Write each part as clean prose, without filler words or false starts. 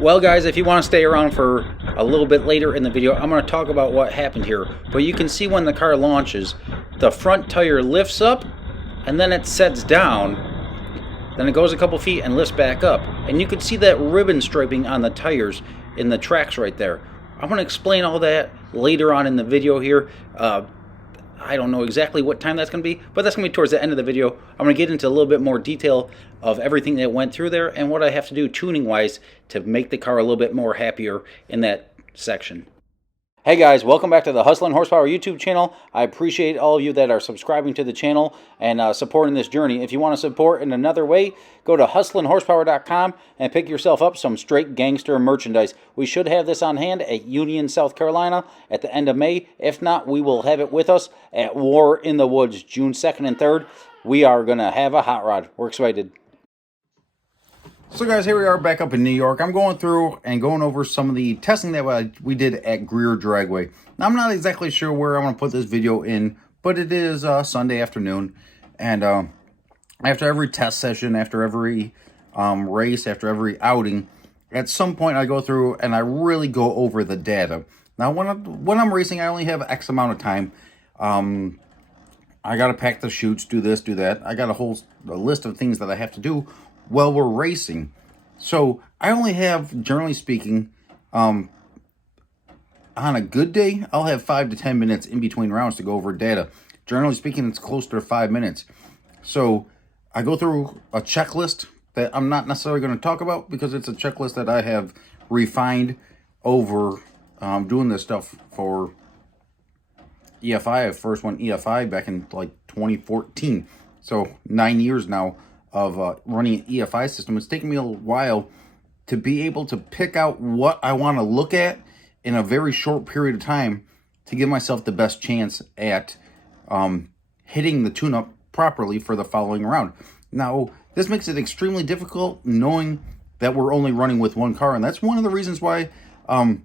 Well guys, if you want to stay around for a little bit later in the video, I'm going to talk about what happened here. But you can see when the car launches, the front tire lifts up and then it sets down. Then it goes a couple feet and lifts back up. And you can see that ribbon striping on the tires in the tracks right there. I'm going to explain all that later on in the video here. I don't know exactly what time that's going to be, but that's going to be towards the end of the video. I'm going to get into a little bit more detail of everything that went through there and what I have to do tuning-wise to make the car a little bit more happier in that section. Hey guys, welcome back to the Hustlin' Horsepower YouTube channel. I appreciate all of you that are subscribing to the channel and supporting this journey. If you want to support in another way, go to hustlinhorsepower.com and pick yourself up some straight gangster merchandise. We should have this on hand at Union, South Carolina at the end of May. If not, we will have it with us at War in the Woods, June 2nd and 3rd. We are going to have a hot rod. We're excited. So guys, here we are back up in New York. I'm going through and going over some of the testing that we did at Greer Dragway. Now, I'm not exactly sure where I'm going to put this video in, but it is Sunday afternoon. And after every test session, after every race, after every outing, at some point I go through and I really go over the data. Now, when I'm racing, I only have X amount of time. I got to pack the chutes, do this, do that. I got a list of things that I have to do while we're racing. So I only have, generally speaking, on a good day, I'll have 5 to 10 minutes in between rounds to go over data. Generally speaking, it's closer to 5 minutes. So I go through a checklist that I'm not necessarily going to talk about because it's a checklist that I have refined over doing this stuff for EFI. I first won EFI back in like 2014. So 9 years now of running an EFI system. It's taken me a while to be able to pick out what I want to look at in a very short period of time to give myself the best chance at hitting the tune-up properly for the following round. Now, this makes it extremely difficult knowing that we're only running with one car, and that's one of the reasons why I'm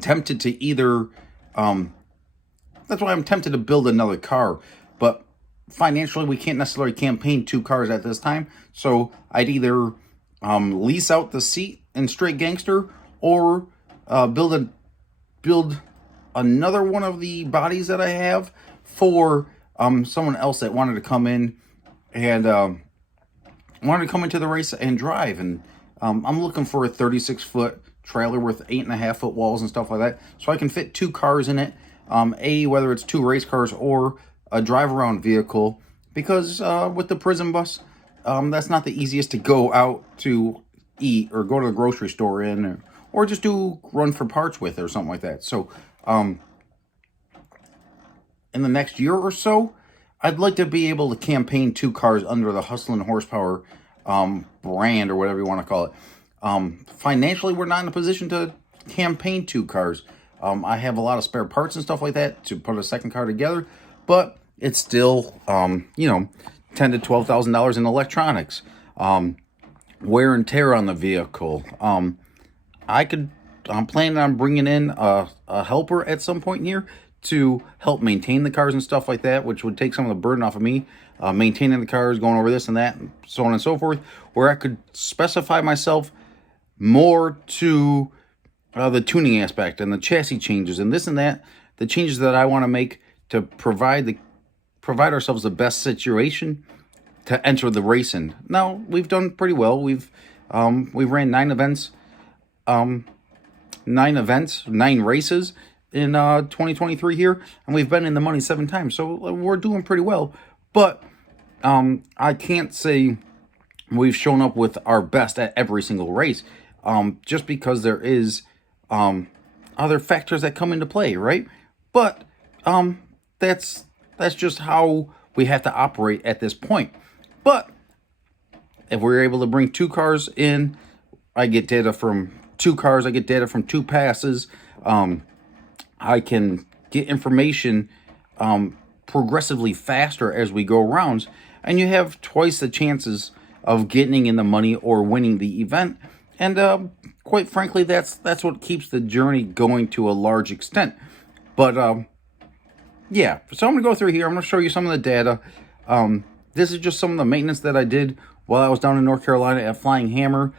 tempted to either... that's why I'm tempted to build another car, but financially, we can't necessarily campaign 2 cars at this time, so I'd either lease out the seat in straight gangster or build another one of the bodies that I have for someone else that wanted to come in and wanted to come into the race and drive. And I'm looking for a 36-foot trailer with 8.5-foot walls and stuff like that, so I can fit 2 cars in it. Whether it's 2 race cars or a drive-around vehicle, because with the prison bus, that's not the easiest to go out to eat or go to the grocery store in, or just run for parts with or something like that. So in the next year or so, I'd like to be able to campaign 2 cars under the Hustlin' Horsepower brand, or whatever you want to call it. Financially, we're not in a position to campaign 2 cars. I have a lot of spare parts and stuff like that to put a second car together, but it's still, you know, $10,000 to $12,000 in electronics, wear and tear on the vehicle. I'm planning on bringing in a helper at some point here to help maintain the cars and stuff like that, which would take some of the burden off of me, maintaining the cars, going over this and that, and so on and so forth, where I could specify myself more to the tuning aspect and the chassis changes and this and that, the changes that I want to make to provide ourselves the best situation to enter the race in. Now, we've done pretty well. We've ran 9 events, 9 races in 2023 here, and we've been in the money 7 times. So we're doing pretty well. But I can't say we've shown up with our best at every single race, just because there is other factors that come into play, right? But that's just how we have to operate at this point. But if we're able to bring 2 cars in, I get data from 2 cars, I get data from 2 passes. I can get information progressively faster as we go rounds, and you have twice the chances of getting in the money or winning the event. And quite frankly, that's what keeps the journey going to a large extent. But yeah, so I'm going to go through here. I'm going to show you some of the data. This is just some of the maintenance that I did while I was down in North Carolina at Flying Hammer.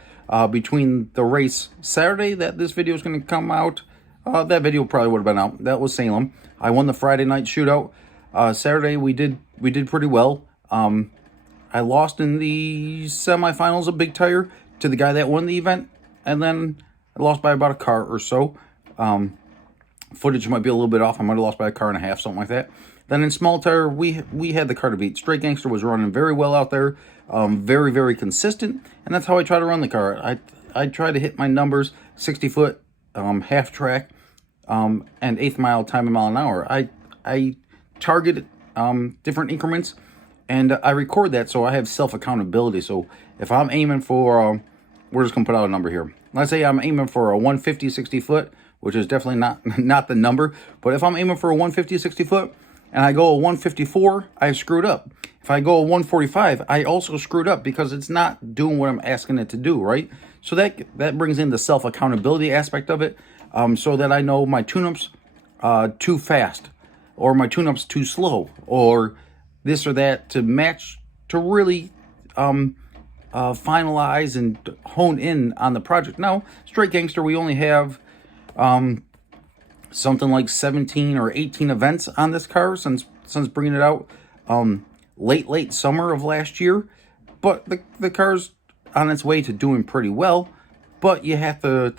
between the race Saturday that this video is going to come out. That video probably would have been out. That was Salem. I won the Friday night shootout. Saturday we did pretty well. I lost in the semifinals of Big Tire to the guy that won the event, and then I lost by about a car or so. Footage might be a little bit off. I might have lost by a car and a half, something like that. Then in Small Tire, we had the car to beat. Straight Gangster was running very well out there, very, very consistent, and that's how I try to run the car. I try to hit my numbers, 60 foot, half track, and 1/8 mile time a mile an hour. I target different increments, and I record that so I have self-accountability. So if I'm aiming for, we're just going to put out a number here. Let's say I'm aiming for a 150 60 foot, which is definitely not the number. But if I'm aiming for a 150 60 foot, and I go a 154, I screwed up. If I go a 145, I also screwed up because it's not doing what I'm asking it to do, right? So that brings in the self-accountability aspect of it, so that I know my tune-up's too fast, or my tune-up's too slow, or this or that, to match, to really finalize and hone in on the project. Now, Straight Gangster, we only have something like 17 or 18 events on this car since bringing it out late summer of last year. But the car's on its way to doing pretty well. But you have to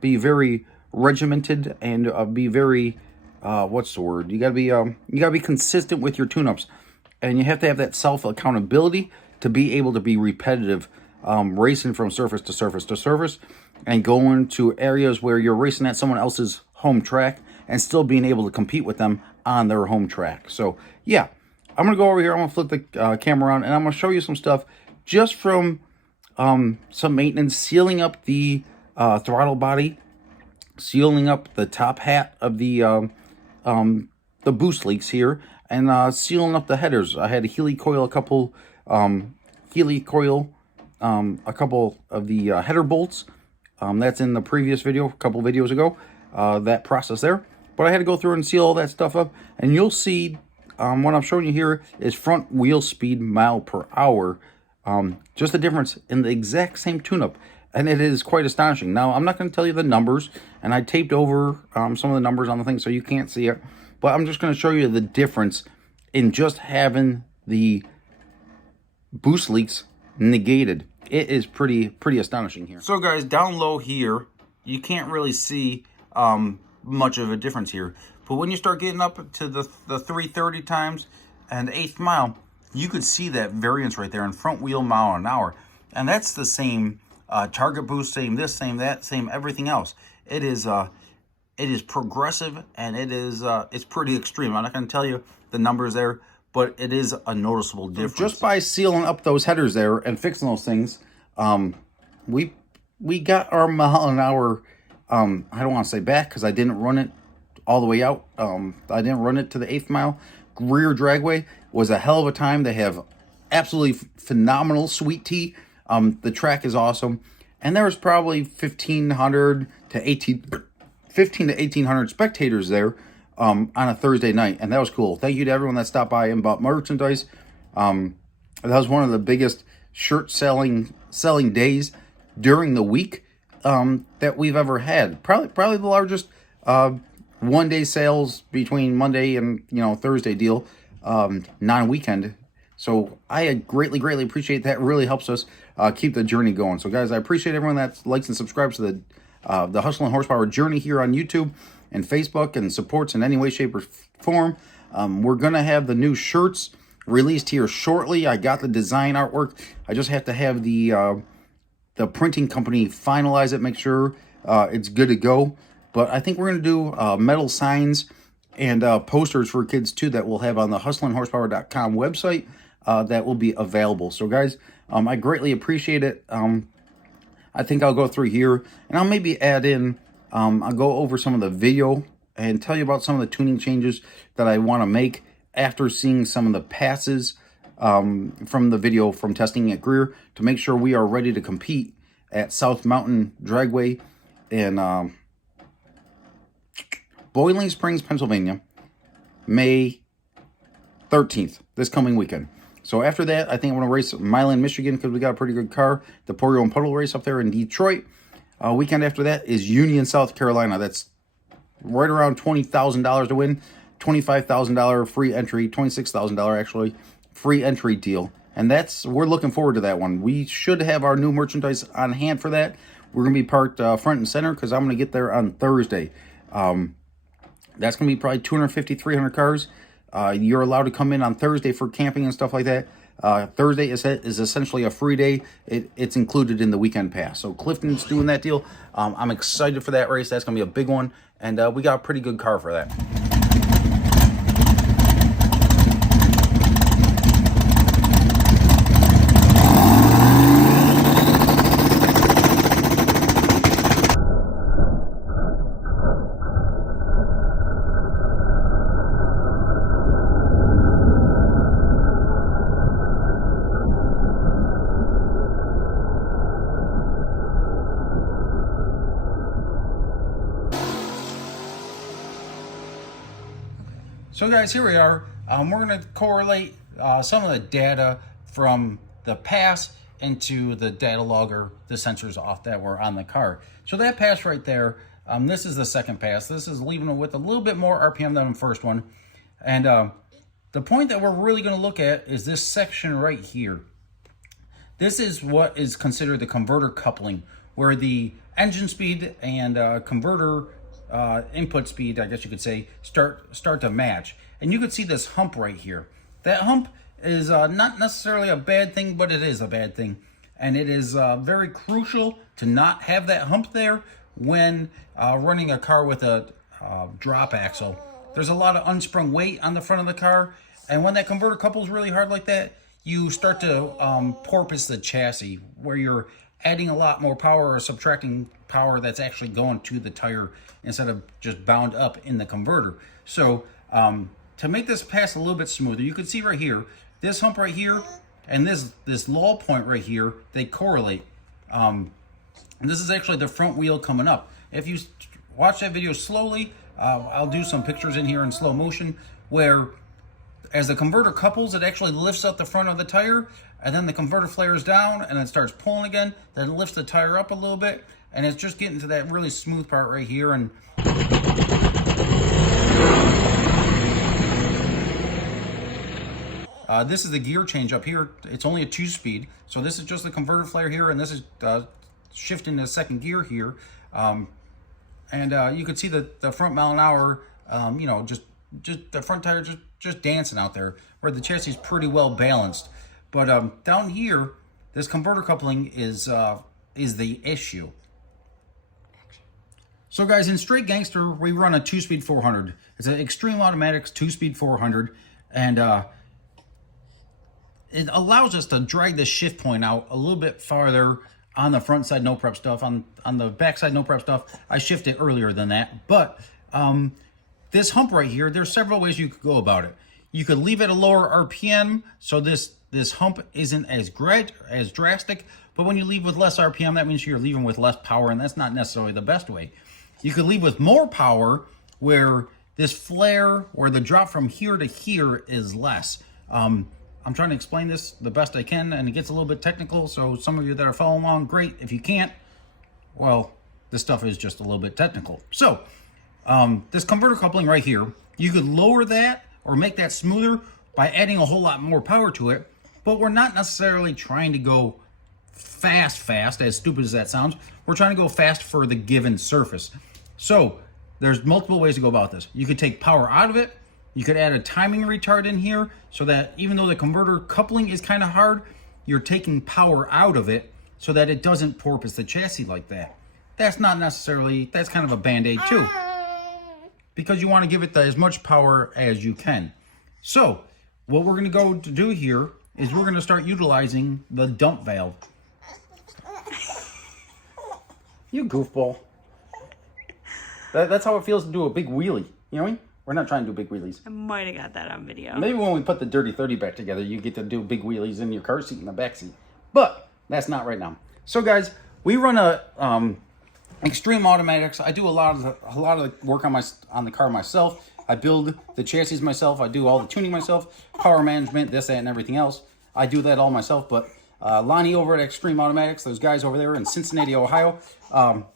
be very regimented and be very what's the word? You gotta be consistent with your tune-ups, and you have to have that self-accountability to be able to be repetitive, racing from surface to surface to surface, and going to areas where you're racing at someone else's home track and still being able to compete with them on their home track. So yeah, I'm gonna go over here, I'm gonna flip the camera around, and I'm gonna show you some stuff just from some maintenance, sealing up the throttle body, sealing up the top hat of the boost leaks here, and sealing up the headers. I had to Healy coil a couple of the header bolts. That's in the previous video, a couple videos ago, that process there. But I had to go through and seal all that stuff up, and you'll see what I'm showing you here is front wheel speed mile per hour. Just the difference in the exact same tune-up, and it is quite astonishing. Now, I'm not going to tell you the numbers, and I taped over some of the numbers on the thing so you can't see it, but I'm just going to show you the difference in just having the boost leaks negated. It is pretty astonishing here. So guys, down low here, you can't really see much of a difference here, but when you start getting up to the 330 times and 1/8 mile, you could see that variance right there in front wheel mile an hour. And that's the same target boost, same this, same that, same everything else. It is progressive, and it's pretty extreme. I'm not going to tell you the numbers there, but it is a noticeable difference. Just by sealing up those headers there and fixing those things, we got our mile an hour, I don't want to say back because I didn't run it all the way out. I didn't run it to the 1/8 mile. Rear dragway was a hell of a time. They have absolutely phenomenal sweet tea. The track is awesome. And there was probably 1,500 to 1,800 spectators there on a Thursday night. And that was cool. Thank you to everyone that stopped by and bought merchandise. That was one of the biggest shirt selling days during the week that we've ever had. Probably the largest one-day sales between Monday and Thursday deal, non-weekend. So I greatly appreciate that. It really helps us keep the journey going. So guys, I appreciate everyone that likes and subscribes to the Hustle and Horsepower journey here on YouTube and Facebook, and supports in any way, shape, or form. We're gonna have the new shirts released here shortly. I got the design artwork. I just have to have the printing company finalize it, make sure it's good to go. But I think we're going to do metal signs and posters for kids too that we'll have on the hustleandhorsepower.com website that will be available. So guys, I greatly appreciate it. I think I'll go through here and I'll maybe add in, I'll go over some of the video and tell you about some of the tuning changes that I want to make after seeing some of the passes from the video from testing at Greer, to make sure we are ready to compete at South Mountain Dragway in Boiling Springs, Pennsylvania, May 13th, this coming weekend. So after that, I think I'm going to race Milan, Michigan, because we got a pretty good car. The Porio and Puddle race up there in Detroit. Weekend after that is Union, South Carolina. That's right around $20,000 to win. $25,000 free entry, $26,000 actually free entry deal. And we're looking forward to that one. We should have our new merchandise on hand for that. We're going to be parked front and center because I'm going to get there on Thursday. That's going to be probably 250, 300 cars. You're allowed to come in on Thursday for camping and stuff like that. Thursday is essentially a free day. It's included in the weekend pass. So Clifton's doing that deal. I'm excited for that race. That's going to be a big one. And we got a pretty good car for that. So guys, here we are. We're going to correlate some of the data from the pass into the data logger, the sensors off that were on the car. So that pass right there, this is the second pass. This is leaving it with a little bit more RPM than the first one. And the point that we're really going to look at is this section right here. This is what is considered the converter coupling, where the engine speed and converter input speed, I guess you could say, start to match. And you could see this hump right here. That hump is not necessarily a bad thing, but it is a bad thing. And it is very crucial to not have that hump there when running a car with a drop axle. There's a lot of unsprung weight on the front of the car, and when that converter couples really hard like that, you start to porpoise the chassis, where you're adding a lot more power or subtracting power that's actually going to the tire instead of just bound up in the converter. So to make this pass a little bit smoother, you can see right here, this hump right here and this lull point right here, they correlate. And this is actually the front wheel coming up. If you watch that video slowly, I'll do some pictures in here in slow motion where as the converter couples, it actually lifts up the front of the tire, and then the converter flares down and it starts pulling again. Then it lifts the tire up a little bit, and it's just getting to that really smooth part right here. And this is the gear change up here. It's only a 2-speed, so this is just the converter flare here, and this is shifting to second gear here. And you can see the front mile an hour, you know, just the front tire just dancing out there, where the chassis is pretty well balanced. But down here, this converter coupling is the issue. So guys, in straight gangster, we run a 2-speed 400. It's an extreme automatics 2-speed 400, and it allows us to drag the shift point out a little bit farther on the front side, no prep stuff. On the back side, no prep stuff, I shift it earlier than that. But this hump right here, there's several ways you could go about it. You could leave it a lower RPM, so this hump isn't as drastic. But when you leave with less RPM, that means you're leaving with less power, and that's not necessarily the best way. You could leave with more power, where this flare, or the drop from here to here, is less. I'm trying to explain this the best I can, and it gets a little bit technical, so some of you that are following along, great. If you can't, well, this stuff is just a little bit technical. So, this converter coupling right here, you could lower that or make that smoother by adding a whole lot more power to it, but we're not necessarily trying to go fast, as stupid as that sounds. We're trying to go fast for the given surface. So, there's multiple ways to go about this. You could take power out of it. You could add a timing retard in here so that even though the converter coupling is kind of hard, you're taking power out of it so that it doesn't porpoise the chassis like that. That's not necessarily, that's kind of a band-aid too, because you want to give it as much power as you can. So what we're going to go to do here is we're going to start utilizing the dump valve. You goofball. That's how it feels to do a big wheelie. You know what I mean? We're not trying to do big wheelies. I might have got that on video. Maybe when we put the Dirty 30 back together, you get to do big wheelies in your car seat in the back seat. But that's not right now. So guys, we run a extreme automatics. I do a lot of the work on the car myself. I build the chassis myself. I do all the tuning myself, power management, this, that, and everything else. I do that all myself, but Lonnie over at Extreme Automatics, those guys over there in Cincinnati, Ohio,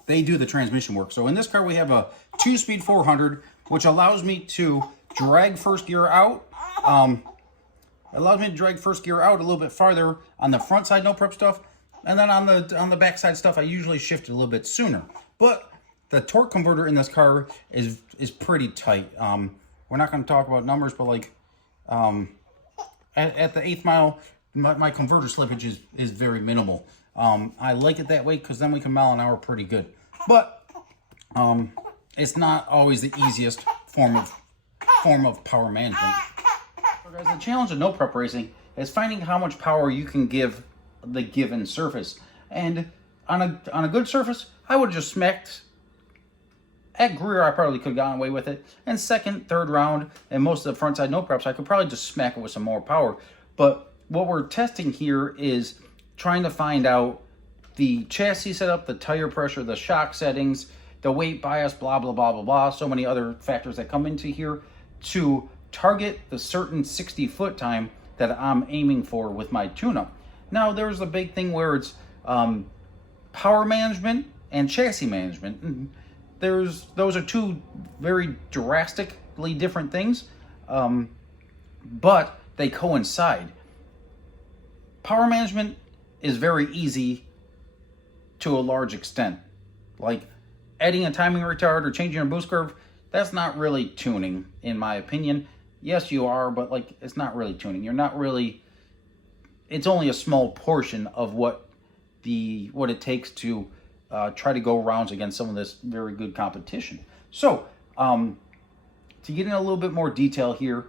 they do the transmission work. So in this car, we have a 2-speed 400, which allows me to drag first gear out. Allows me to drag first gear out a little bit farther on the front side, no prep stuff. And then on the back side stuff, I usually shift it a little bit sooner. But the torque converter in this car is pretty tight. We're not going to talk about numbers, but like at the 8th mile, my converter slippage is very minimal. I like it that way because then we can mile an hour pretty good. But it's not always the easiest form of power management. So guys, the challenge of no prep racing is finding how much power you can give the given surface. And on a good surface, I would have just smacked. At Greer, I probably could have gotten away with it. And second, third round, and most of the front side no preps, I could probably just smack it with some more power. But what we're testing here is trying to find out the chassis setup, the tire pressure, the shock settings, the weight bias, blah, blah, blah, blah, blah. So many other factors that come into here to target the certain 60-foot time that I'm aiming for with my tune-up. Now, there's a big thing where it's power management and chassis management. Those are two very drastically different things, but they coincide. Power management is very easy to a large extent. Like adding a timing retard or changing a boost curve, that's not really tuning, in my opinion. Yes, you are, but like it's not really tuning. You're not really. It's only a small portion of what it takes to try to go rounds against some of this very good competition. So, to get in a little bit more detail here,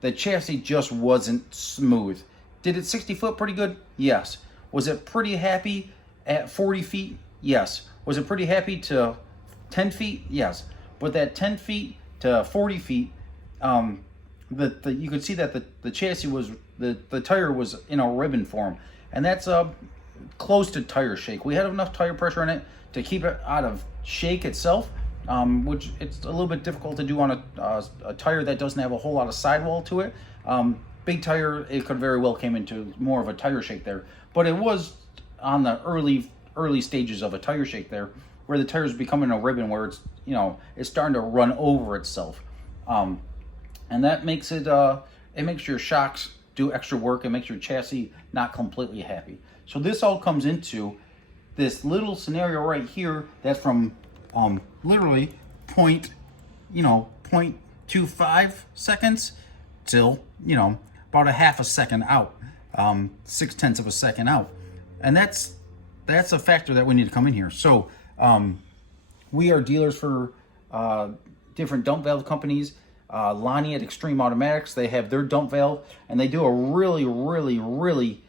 the chassis just wasn't smooth. Did it 60 foot pretty good? Yes. Was it pretty happy at 40 feet? Yes. Was it pretty happy to 10 feet? Yes. But that 10 feet to 40 feet, you could see that the chassis was, the tire was in a ribbon form. And that's close to tire shake. We had enough tire pressure in it to keep it out of shake itself, which it's a little bit difficult to do on a tire that doesn't have a whole lot of sidewall to it. Big tire, it could very well came into more of a tire shake there, but it was on the early stages of a tire shake there, where the tire is becoming a ribbon, where it's it's starting to run over itself, and that makes it makes your shocks do extra work and makes your chassis not completely happy. So this all comes into this little scenario right here that's from literally 0.25 seconds till about a half a second out, 0.6 of a second out, and that's a factor that we need to come in here. So we are dealers for different dump valve companies. Lonnie at Extreme Automatics, they have their dump valve, and they do a really, really, really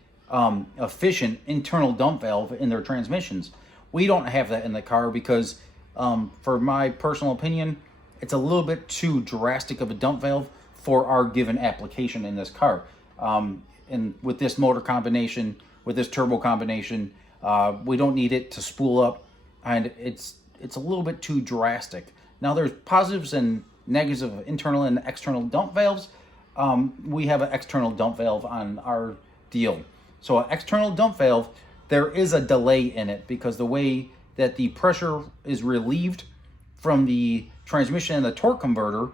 efficient internal dump valve in their transmissions. We don't have that in the car because, for my personal opinion, it's a little bit too drastic of a dump valve for our given application in this car. And with this motor combination, with this turbo combination, we don't need it to spool up, and it's a little bit too drastic. Now, there's positives and negatives of internal and external dump valves. We have an external dump valve on our deal. So an external dump valve, there is a delay in it because the way that the pressure is relieved from the transmission and the torque converter,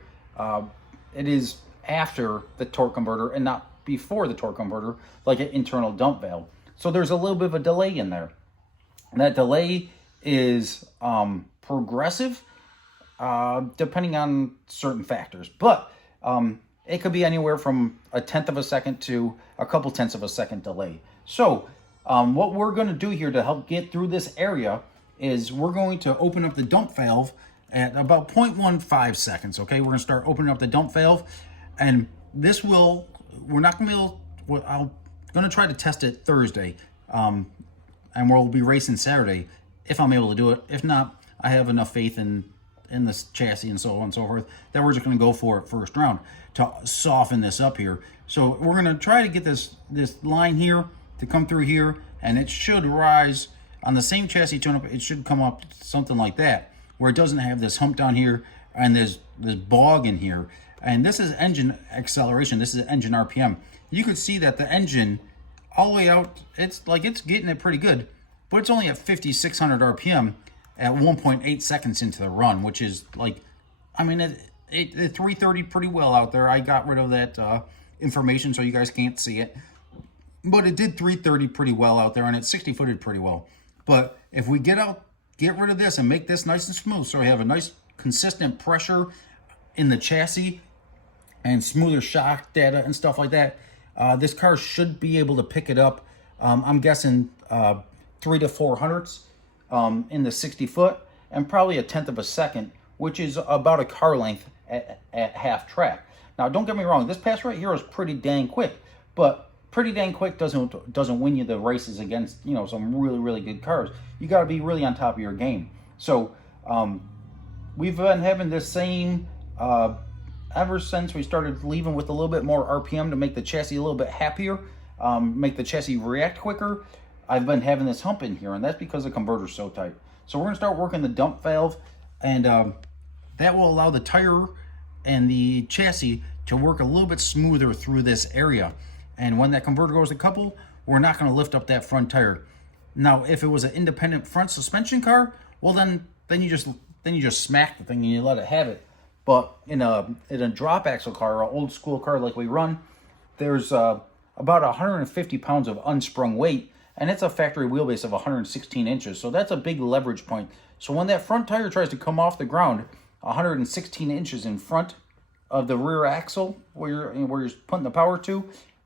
it is after the torque converter and not before the torque converter, like an internal dump valve. So there's a little bit of a delay in there. And that delay is progressive, depending on certain factors. But it could be anywhere from 1/10 of a second to a couple tenths of a second delay. So what we're going to do here to help get through this area is we're going to open up the dump valve at about 0.15 seconds. Okay, we're going to start opening up the dump valve, and this will, we're not going to be able, I'm going to try to test it Thursday, and we'll be racing Saturday if I'm able to do it. If not, I have enough faith in this chassis and so on and so forth that we're just going to go for it first round to soften this up here. So we're going to try to get this line here to come through here, and it should rise on the same chassis tune-up. It should come up something like that, where it doesn't have this hump down here and there's this bog in here. And this is engine acceleration. This is engine RPM. you could see that the engine all the way out, it's getting it pretty good, but it's only at 5,600 RPM at 1.8 seconds into the run, which is like, I mean, it 330 pretty well out there. I got rid of that information so you guys can't see it, but it did 330 pretty well out there, and it 60 footed pretty well. But if we get rid of this and make this nice and smooth, so we have a nice consistent pressure in the chassis and smoother shock data and stuff like that, this car should be able to pick it up. I'm guessing 3 to 4 hundredths in the 60 foot, and probably a tenth of a second, which is about a car length at half track. Now, don't get me wrong, this pass right here is pretty dang quick, but pretty dang quick doesn't win you the races against, you know, some really good cars. You got to be really on top of your game. So we've been having this same ever since we started leaving with a little bit more RPM to make the chassis a little bit happier, make the chassis react quicker. I've been having this hump in here, and that's because the converter's so tight. So we're going to start working the dump valve, and that will allow the tire and the chassis to work a little bit smoother through this area. And when that converter goes to couple, we're not going to lift up that front tire. Now, if it was an independent front suspension car, well then you just smack the thing and you let it have it. But in a drop axle car, an old school car like we run, there's about 150 pounds of unsprung weight, and it's a factory wheelbase of 116 inches. So that's a big leverage point. So when that front tire tries to come off the ground, 116 inches in front of the rear axle where you're putting the power to,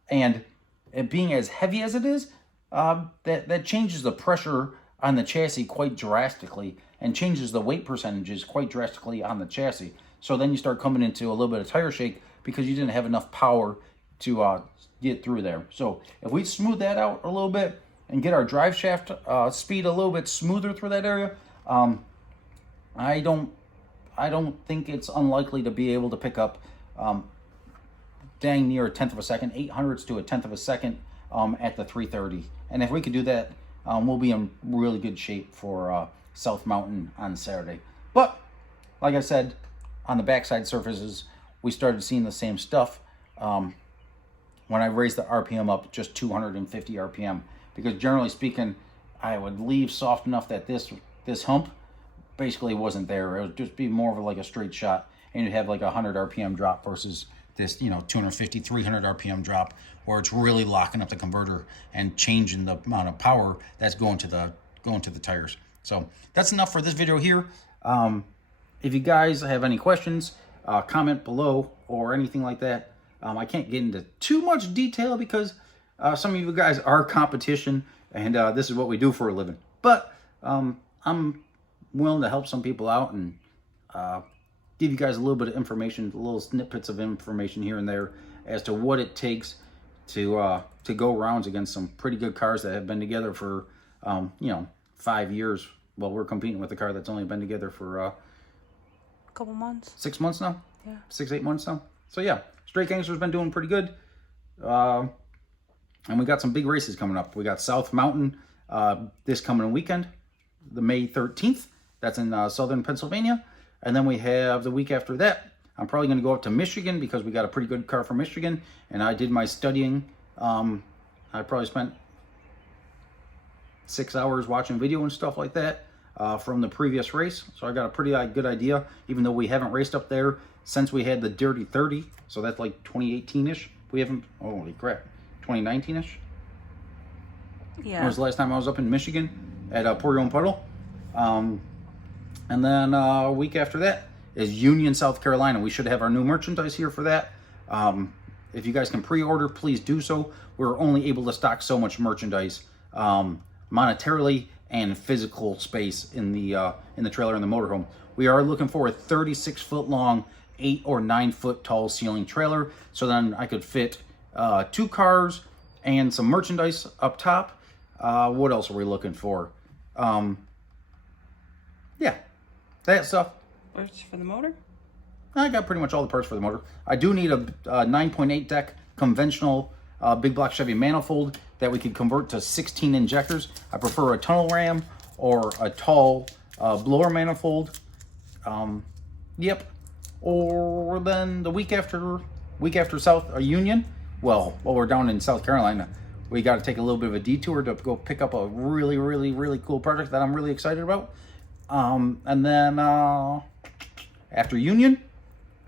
and it being as heavy as it is, that changes the pressure on the chassis quite drastically, and changes the weight percentages quite drastically on the chassis. So then you start coming into a little bit of tire shake because you didn't have enough power to get through there. So if we smooth that out a little bit and get our drive shaft speed a little bit smoother through that area, I don't think it's unlikely to be able to pick up dang near a tenth of a second, 800ths to a tenth of a second at the 330. And if we could do that, we'll be in really good shape for South Mountain on Saturday. But like I said, on the backside surfaces, we started seeing the same stuff when I raised the RPM up just 250 RPM, because generally speaking, I would leave soft enough that this hump basically wasn't there. It would just be more of like a straight shot, and you'd have like a 100 RPM drop versus this, 250, 300 RPM drop, where it's really locking up the converter and changing the amount of power that's going to the tires. So that's enough for this video here. If you guys have any questions, comment below or anything like that. I can't get into too much detail because some of you guys are competition, and this is what we do for a living. But I'm willing to help some people out and give you guys a little bit of information, little snippets of information here and there as to what it takes to go rounds against some pretty good cars that have been together for 5 years. Well, we're competing with a car that's only been together for a couple months. 6 months now? Yeah. 6-8 months now. So yeah, Straight Gangster's been doing pretty good. And we got some big races coming up. We got South Mountain this coming weekend, the May 13th. That's in southern Pennsylvania. And then we have the week after that, I'm probably going to go up to Michigan because we got a pretty good car from Michigan. And I did my studying. I probably spent 6 hours watching video and stuff like that from the previous race. So I got a pretty good idea, even though we haven't raced up there since we had the Dirty 30. So that's like 2018-ish. We haven't, holy crap, 2019-ish? Yeah. That was the last time I was up in Michigan at Pour Your Own Puddle. And then a week after that is Union, South Carolina. We should have our new merchandise here for that. If you guys can pre-order, please do so. We're only able to stock so much merchandise monetarily and physical space in the trailer and the motorhome. We are looking for a 36-foot long, 8 or 9 foot tall ceiling trailer, so then I could fit 2 cars and some merchandise up top. What else are we looking for? Yeah, that stuff. Parts for the motor? I got pretty much all the parts for the motor. I do need a 9.8 deck conventional big block Chevy manifold that we could convert to 16 injectors. I prefer a tunnel ram or a tall blower manifold. Yep. Or then the week after South Union, well, while we're down in South Carolina, we got to take a little bit of a detour to go pick up a really, really, really cool project that I'm really excited about. And then after Union,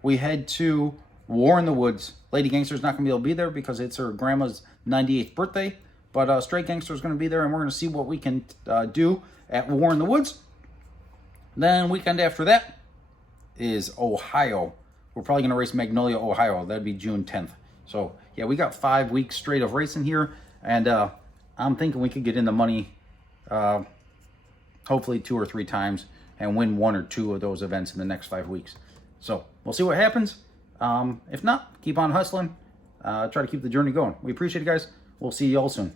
we head to War in the Woods. Lady Gangster's not going to be able to be there because it's her grandma's 98th birthday. But Straight Gangster's going to be there, and we're going to see what we can do at War in the Woods. Then weekend after that is Ohio. We're probably going to race Magnolia, Ohio. That'd be June 10th. So, yeah, we got 5 weeks straight of racing here. And I'm thinking we could get in the money hopefully 2 or 3 times and win 1 or 2 of those events in the next 5 weeks. So, we'll see what happens. If not, keep on hustling. Try to keep the journey going. We appreciate it, guys. We'll see you all soon.